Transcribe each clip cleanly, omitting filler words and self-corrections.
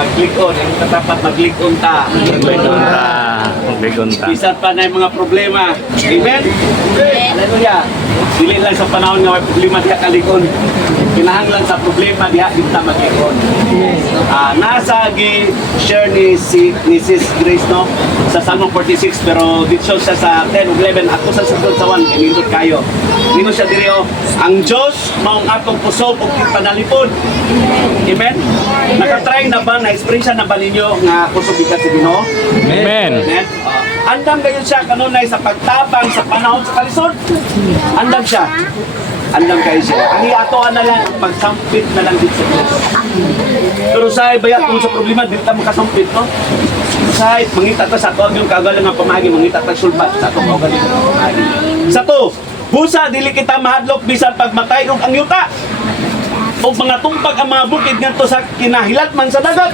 mag-click on, yung katapat mag-click on ta. Bisan pa na yung mga problema. Amen? Hallelujah. Dili lang sa panahon nga may problema diha kalikon. Kinahanglan sa problema diha kita mag-ikon. Nasa share ni Sis Grace no sa Salmo 46 pero dito siya sa 10:11 ako sa sunod sa 1 kanindot kayo. Nino siya diri ang Dios maong atong pusog ug panalipod. Amen. Nakatry na ba na experience na ba ninyo nga kusog bigat sa Ginoo? Amen. Amen. Andam kayo siya kanunay sa pagtabang sa panahon sa kalisod. Andam siya. Andam kayo siya. Ang iatoan na lang, pagsampit na lang dito sa Diyos. Pero sa bayat kung sa problema, dito ta makasampit, no? Sa mangita ta sa ito, yung kagalang nga pamagi, mangita ta sulbat sa itong kagalang nga pamagi. Sa to, busa, dili kita mahadlok, bisan pagmatay og ang yuta. O mga tumpag ang mga bukid nganto sa kinahilat man sa dagat.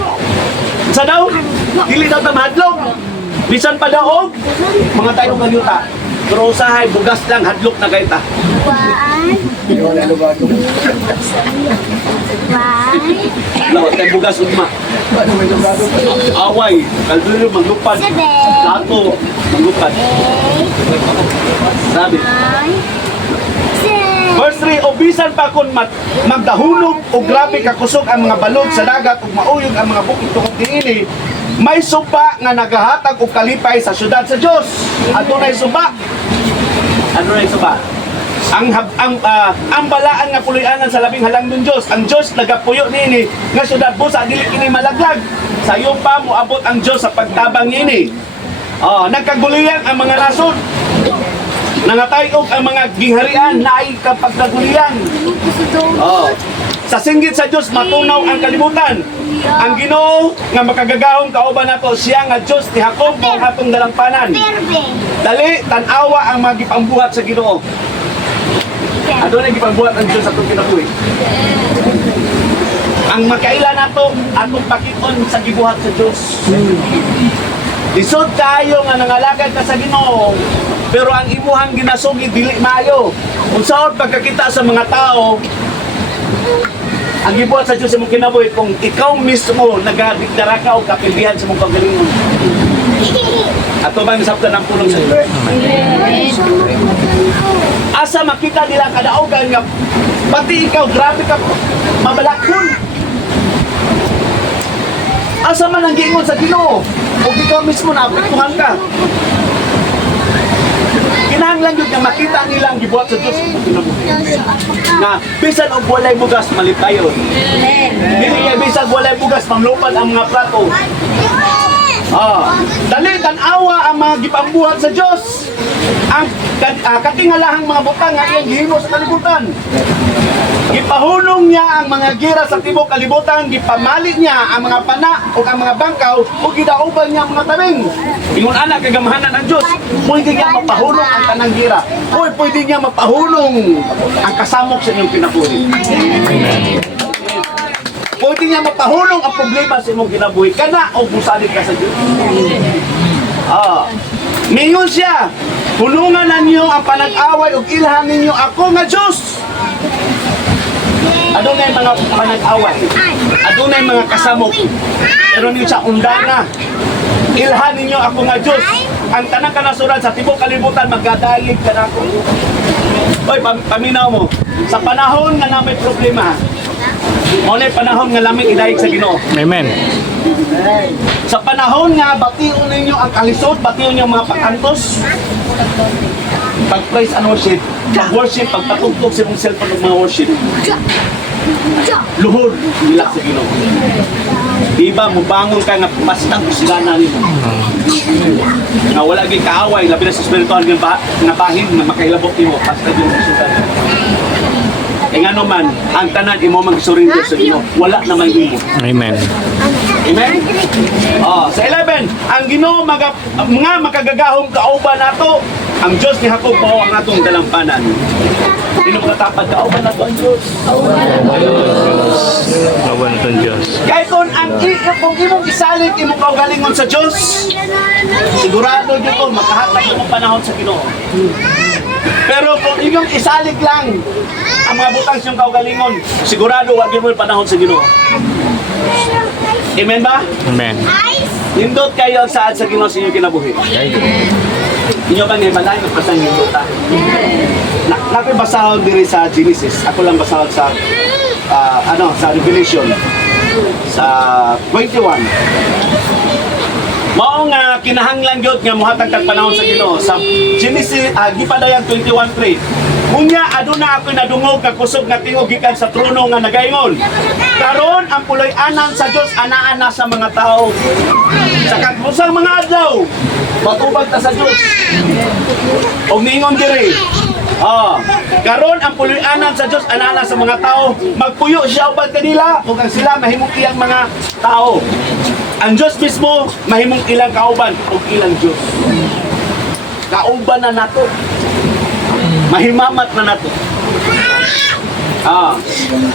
Sa daw, dili daw ta mahadlok. Bisan pa daw og mga tayo ang yuta. Pero usahay, bugas lang, hadlok na kayo ta. Lawat tayo bugas, ugma. Away, kaldulo, maglupad. Lato, maglupad. Sabi. Verse 3, o bisan pa kung magdahunog o grabe kakusog ang mga balod sa dagat o mauyog ang mga bukid tungkol diini, may suba nga nagahatag og kalipay sa syudad sa Dios. Adunay suba. Adunay suba. Ang balaan nga puloy-anan sa labing halangdon Dios. Ang Dios nagapuyo niini nga syudad busa dili kini malaglag. Sayo pa moabot ang Dios sa pagtabang niini. Nagkagulian ang mga nasod. Nangatayog ang mga gingharian na ay kapagdagulian. Sa singgit sa Dios matunaw ang kalibutan. Ang Ginoo nga makagagahom kauban nato siya nga Dios ni Jacob mao atong dalampanan. Dali tan-awa ang mga gipambuhat sa Ginoo. Adunay gipambuhat ang Dios sa atong kinabuhi. Ang makaila nato atong pakit-on sa gibuhat sa Dios. Isod kayo nga nangalagad ka sa Ginoo, pero ang imuhang ginasugi dili maayo. Unsaon pagkakita sa mga tao, ang gibuhat sa Diyos sa mong kinabuhi kung ikaw mismo nagadikdara ka o kapilbihan sa mong kagalingon. Ato ba yung sabta ng pulong sa Diyos? Asa makita nila kadaogan nga pati ikaw, grabe ka, mabalakon. Asa man ang giingon sa Ginoo o ikaw mismo na apektuhan ka. Kinahanglan yun na makita nila ang gibuhat sa Diyos na bisan og walay bugas malipayon. Dili kay bisan walay bugas mamlupad ang mga plato. Dali tan-awa ang mga gipambuhat sa Diyos. Ang katingalahang mga butang nga iyang gihimo sa kalibutan. Gipahulong niya ang mga gira sa tibok kalibutan, gipamali niya ang mga pana o ang mga bangkaw o gidauban niya ang mga tabing. Ingon anak kagamahanan ng Diyos, pwede niya mapahulong ang tanang gira. O pwede niya mapahulong ang kasamok sa inyong kinabuhi. Pwede niya mapahulong ang problema sa inyong kinabuhi. Kana o busalit ka sa Diyos. Ngayon siya, hulungan na niyo ang panag-away o ilhan ninyo ako nga Diyos. Adunay mga panag-away, adunay mga kasamok, pero niyo sa undana. Ilhan ninyo ako nga Diyos. Ang tanang kanasuran sa tibok kalibutan, magkadalig ka na ako. Oy, paminaw mo, sa panahon nga na may problema, muna panahon nga lamig idayig sa Ginoo. Amen. Sa panahon nga bation ninyo ang kalisod, bation niyo mga pagkantos, pag-praise and worship, pag-worship, pagpatugtog sa mong cellphone ng mga worship. Luhod, hilak sa Ginoo. Diba, mubangon ka nga pastang kusilanan nimo. Nga wala gyud kaaway, labi na sa espiritual nga bahin nga makailabot nimo, basta gyud resulta. Nga naman, ang tanan imo mag-surrender sa Ginoo, wala na may imo. Amen. Amen? Sa 11, ang Ginoo mga makagagahom kauban nato, ang Diyos ni Jacob mao ang atong dalampanan. Sino katapad kauban nato ang Diyos? Kauban nato ang Diyos. Kahit kung imong isalig imong kaugalingon sa Diyos, sigurado yun kung makahatag imong panahon sa Ginoo. Pero kung inyong isalig lang ang mga butang sa iyong kaugalingon, sigurado wag mo panahon sa Ginoo. Amen ba? Amen. Nindot kayo ang saad sa Ginoo sa inyong kinabuhi. Inyo ba nga balay magpasang nindot ta? Nakoy basahon diri sa Genesis. Ako lang basahon sa sa Revelation sa 21. Mao nga kinahanglan gyud nga mohatag kag panahon sa Ginoo sa Genesis gipadayag 21:3. Unya aduna ako'y nadungog kag kusog nga tingog gikan sa trono nga nagaingon. Karon ang puloy-anan sa Dios anaa na sa mga tao. Sa katbusang mga adlaw, matubag ta sa Dios. Og ningon diri. Karon ang puloy-anan sa Dios anaa na sa mga tao, magpuyo siya ubad kanila ug ang sila mahimong iyang mga tao. Ang Diyos mismo, mahimong ilang kauban o ilang Diyos. Kauban na nato. Mahimamat na nato.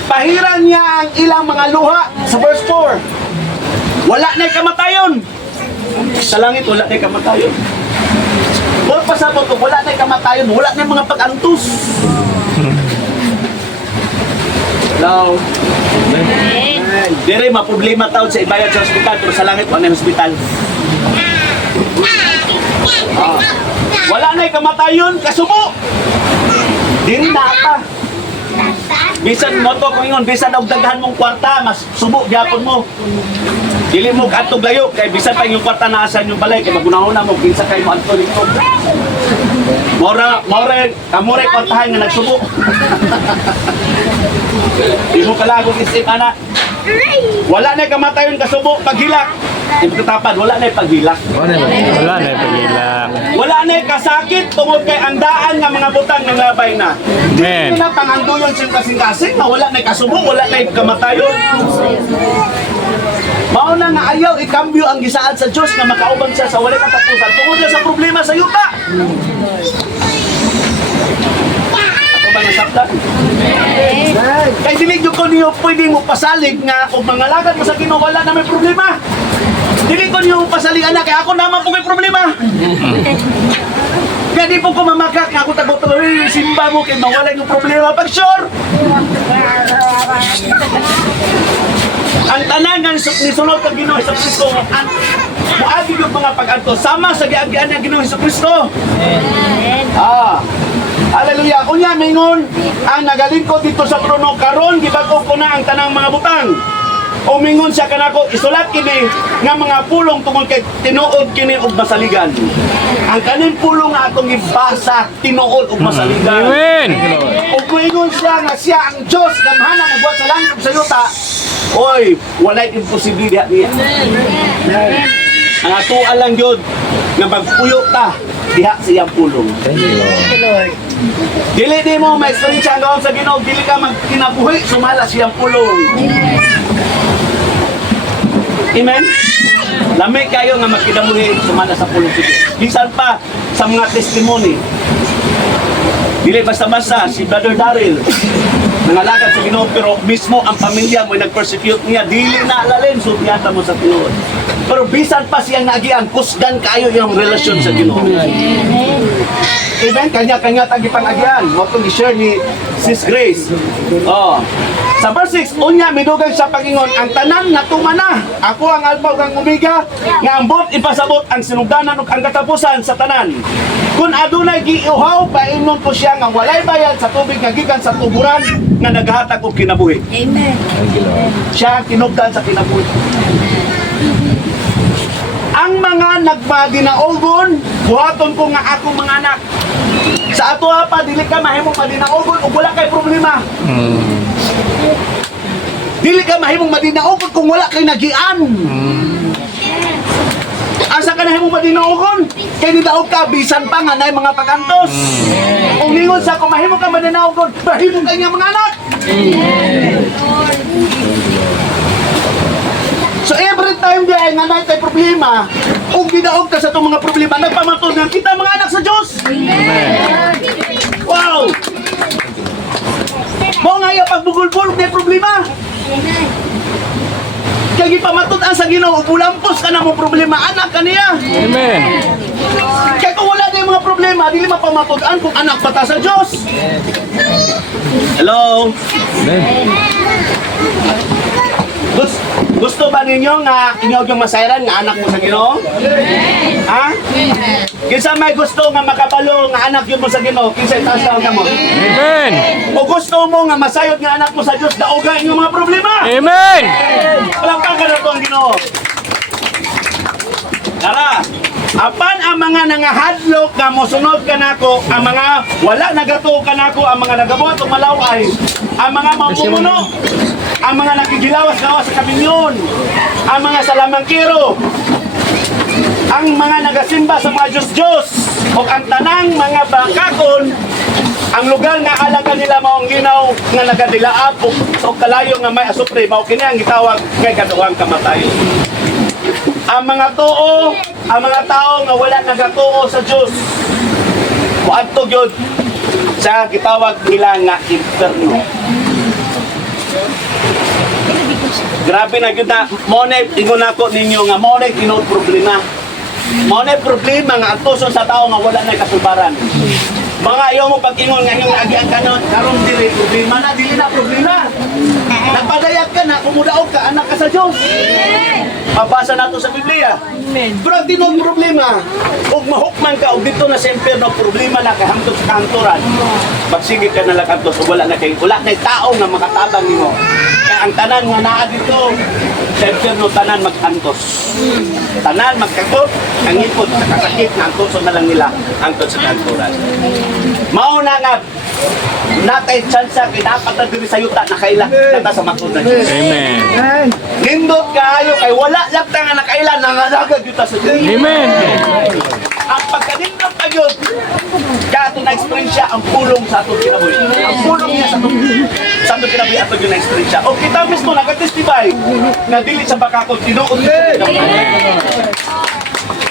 Pahiran niya ang ilang mga luha sa verse 4. Wala na'y kamatayon. Sa langit, wala na'y kamatayon. Huwag pasabot ko, wala na'y kamatayon, wala na'y mga pag-antos. Hello? Dire, maproblema taon sa ibayad sa hospital, pero sa langit, wala na hospital. Wala na'y kamatayon, kasubo! Diri na ata. Bisan mo to kung ingon, bisan og daghan mong kwarta, mas subo gyapon mo. Dili mo kadtog layo kay bisan pa yung kwarta naasan yung balay kay magunahon na mo kinsa kay mo adto dito. More kwartahan nga nagsubo. Di mo kalagog isip ana. Wala na kamatayon kasubo paghilak. Ipagtapad, wala na paghilak. Wala na pagilak. Wala na kasakit tungod kay andaan nga mga butang nga ngabay na. Amen. Hindi na panganduyon siyang kasing-kasing na wala na kasubo, wala na kamatayon. Mao na nga ayaw ikambyo ang gisaad sa Dios nga makauban siya sa walay katapusan tungod na sa problema sa yuta. Ako ba nasabtan? Kay dili gyud ko niyo pwede mo pasalig nga og mangalagad mo sa Ginoo wala na may problema. Dili ko niyo pasalig ana kay ako naman po may problema. Kaya di po ko mamakak nga ako tagot simba mo kay mawala yung problema pag sure. Ang tanan nga nisunod kang Ginoo sa Kristo ang muagi yung mga pag-adto sama sa giagian ng Ginoo sa Kristo. Hallelujah. Kunya mingon ang nagalingkod dito sa trono karon gibag-o ko na ang tanang mga butang. O mingon siya kanako isulat kini nga mga pulong tungod kay tinuod kini og masaligan. Ang kaning pulong nga atong gibasa tinuod og masaligan. Amen. Og mingon siya nga siya ang Dios nga mahana nagbuhat sa langit ug sa yuta. Oy, walay imposible diha niya. Ang atuan lang gyud nga magpuyo ta diha sa iyang pulong. Thank you, Lord. Dili di mo ma-experience ang gawon sa Ginoo, dili ka magkinabuhi sumala sa iyang pulong. Amen? Lamay kayo nga magkinabuhi sumala sa pulong sa Ginoo. Bisan pa sa mga testimony. Dili basta-basta si Brother Daryl nangalagad sa Ginoo pero mismo ang pamilya mo nag-persecute niya dili na alalin subyata mo sa tinuod. Pero bisan pa siyang nagian kusgan kayo yung relasyon sa Ginoo. Amen? Kanya-kanya tagipang-agian. Mo itong i-share ni Sis Grace. Sa verse 6, unya midugang sa pangingon, ang tanan natuman na. Ako ang Alpha ug ang Omega, nga ang buot ipasabot ang sinugdanan ug ang katapusan sa tanan. Kung adunay giuhaw, painom ko siya nga walay bayad sa tubig nga gikan sa tuburan nga naghatag og kinabuhi. Amen. Thank you, Lord. Siya ang kinugdan sa kinabuhi. Ang mga nagmadinaogon, buhaton ko nga ako mga anak. Sa ato pa, dili ka mahimong madinaogon ug wala kay problema. Dili ka mahimong madinaogon kung wala kay nagian. Asa ka nahimong madinaogon? Kay nidaog ka, bisan pa nga nay mga pag-antos. Kung lingon sa kung mahimong ka madinaogon, mahimong ka niya mga anak. So every time di ay nga nay kay problema, kung gidaog ka sa itong mga problema, nagpamatod nga kita mga anak sa Diyos. Wow! Mo nga yung pagbugol-bulog na problema. Kaya gipamatod ang sa Ginoo, bulampos ka na mong problema, anak ka niya. Amen. Kaya kung wala na yung mga problema, dili mapamatod-an kung anak pa ta sa Diyos. Hello? Amen. Gus, Gusto ba ninyo nga inyong yung masayran nga anak mo sa Ginoo? Ha? Kinsa may gusto nga makabalo nga anak yun mo sa Ginoo? Kinsa itaas ka mo? Amen! O gusto mo nga masayod nga anak mo sa Diyos, daoga inyong mga problema? Amen! Palangpakan na to ang Ginoo. Tara, apan ang mga nangahadlok nga mosunod ka nako, ang mga wala nagatuo ka nako, ang mga nagabuhat o malaway, ang mga mamumuno, ang mga nakigilawas-gawas sa kaminyon, ang mga salamangkiro, ang mga nagasimba sa mga Diyos-Diyos, o ang tanang mga bakakon, ang lugar nga alaga nila maong ginaw nga nagadilaap o kalayo nga may asupre, mao kini ang gitawag kay kaduhang kamatayon. Ang mga tao nga wala nagatuo sa Diyos, muadto gyud sa gitawag nila nga inferno. Grabe na gyud na mo na ingon ako ninyo nga mo na tinuod problema. Mo na problema nga atuson sa tao nga wala na kasubaran. Mga ayaw mo pag-ingon nga yung lagi ang kanon, karon dili problema na, dili na problema. Nagpadayag ka na, kumudaog ka, anak ka sa Diyos. Mabasa nato sa Biblia. Pero ang tinong problema, kung mahukman ka, o dito na sa impyerno, problema na kahamtot sa kantoran. Magsigit ka na lang kantos, o wala na tao nga makatabang nimo. Kaya ang tanan nga naa dito, sa impyerno, tanan magkantos. Tanan magkakot, ang ipod sa kasakit, na antoso na lang nila, angtot sa kantoran. Mauna nga, natay tsansa kay dapat na diri sa yuta nakaila nata sa makod na Diyos. Amen! Nindot kaayo kay wala lang nga nakaila nangalagag yuta sa Diyos. Amen! Ang pagkanindot na yun, kaya ito na-experience siya ang pulong sa atong kinabuhi. Ang pulong niya sa atong kinabuhi ato yun na-experience siya. O kita mismo nakatestify na dili sa bakakot, tinuod dito sa kinabuhi.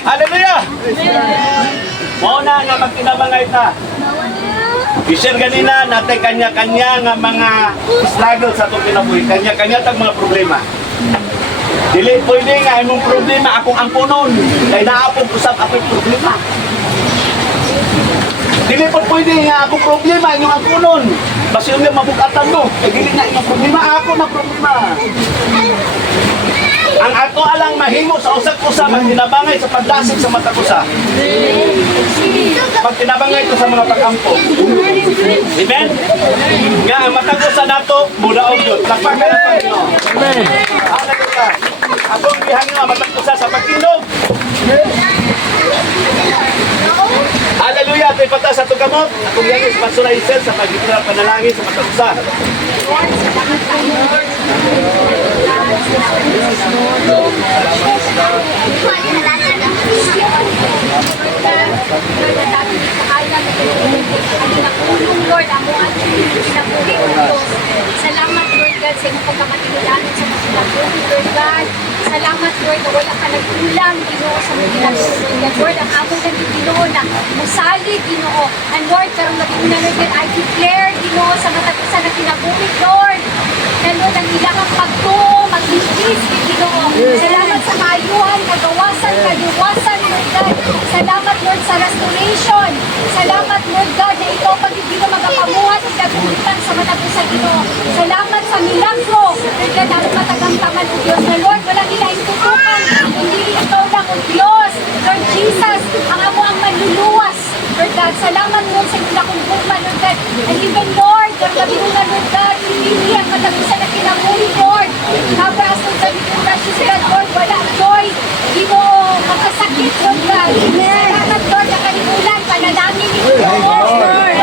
Hallelujah! Mauna nga magtinabangay ta. I-share ganina natin kanya-kanya nga mga struggle sa itong kinabuhi. Kanya-kanya tag mga problema. Dili pwede nga imong problema akong ampunon. Kaya naapong usap akong problema. Dili po pwede nga akong problema inyong ampunon. Basta yung mabukatan mo. Kaya dili na imong problema. Ako na problema. Ang ato alang mahimo sa usag-usap ang tinabangay sa pagdasig sa mata kusa. Pag tinabangay ko sa mga pag-ampo. Amen? Nga ang mata kusa nato, mudaog yun. Lakpakan na Panginoon. Amen! Hallelujah. Akong bihangin nga mata kusa sa pagkinog. Hallelujah. Ito'y patas sa tugamot. Akong bihangin sa Pastor Isel sa pagkinog panalangin sa mata kusa. Salamat Lord God sa inyong pagkakatinudanan sa mga sinabuhi Lord God. Salamat Lord na wala ka nagkulang Ginoo sa mga ginagawa Lord God. Lord, ang amo ng Ginoo na musalig Ginoo. And Lord, karong magiging na Lord God, I declare Ginoo sa matagisa na kinabuhi Lord. Na Lord, ang ilang pagtuo, mag-increase Ginoo. Salamat sa kaayuhan, kagawasan, kaliwasan Lord God. Salamat Lord sa restoration. Salamat Lord God na ikaw pag-ibig magapamuhat at kagulitan sa matagisa Ginoo. Salamat sa milagro. Lord God, ang matagamtaman o Diyos na Lord, wala nila itutukan. Hindi ikaw lang o Diyos. Lord Jesus, ang amo ang manluluwas. Lord God, salamat Lord sa inyong nakungkuma, Lord God. And even Lord, ang kabinungan Lord God, hindi ang matagisa na kinabuhi Lord. Cover us Lord God, yung precious God, Lord, wala joy. Ginoo, makasakit Lord God. Salamat Lord, na kalimulan, panalangin ninyo Lord. Lord,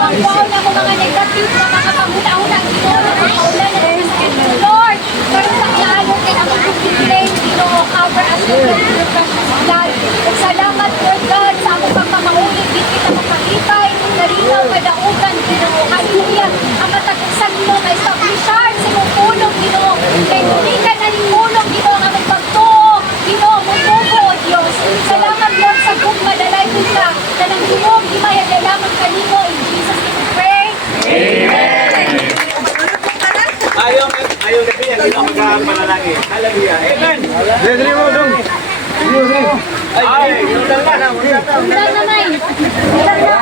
ang na mo mga negative na mga panguna-una, Ginoo, na kapaulan na sakit Lord. Lord, paklalo kayo ang pag-claim, Ginoo, cover us Lord God, with your precious blood. At salamat Lord God, sa among pagmamaulit, di kita mapalipay, narinaw, kadaugan, Ginoo. Hallelujah. Ang matagusan mo, na-establishan sa mong tulong, Ginoo. Kaya hindi ka nanimulong, Ginoo, ang aming pagtuo, Ginoo, mutubo, Diyos. Salamat Lord sa kung madalay ka, na nang tumog, di maya dalaman kanimo. In Jesus' name we pray. Ayaw gabi yan, hindi ako magkapanalangin. Hallelujah. Amen. Ay, yun lang na. Ulan naman. Ulan na.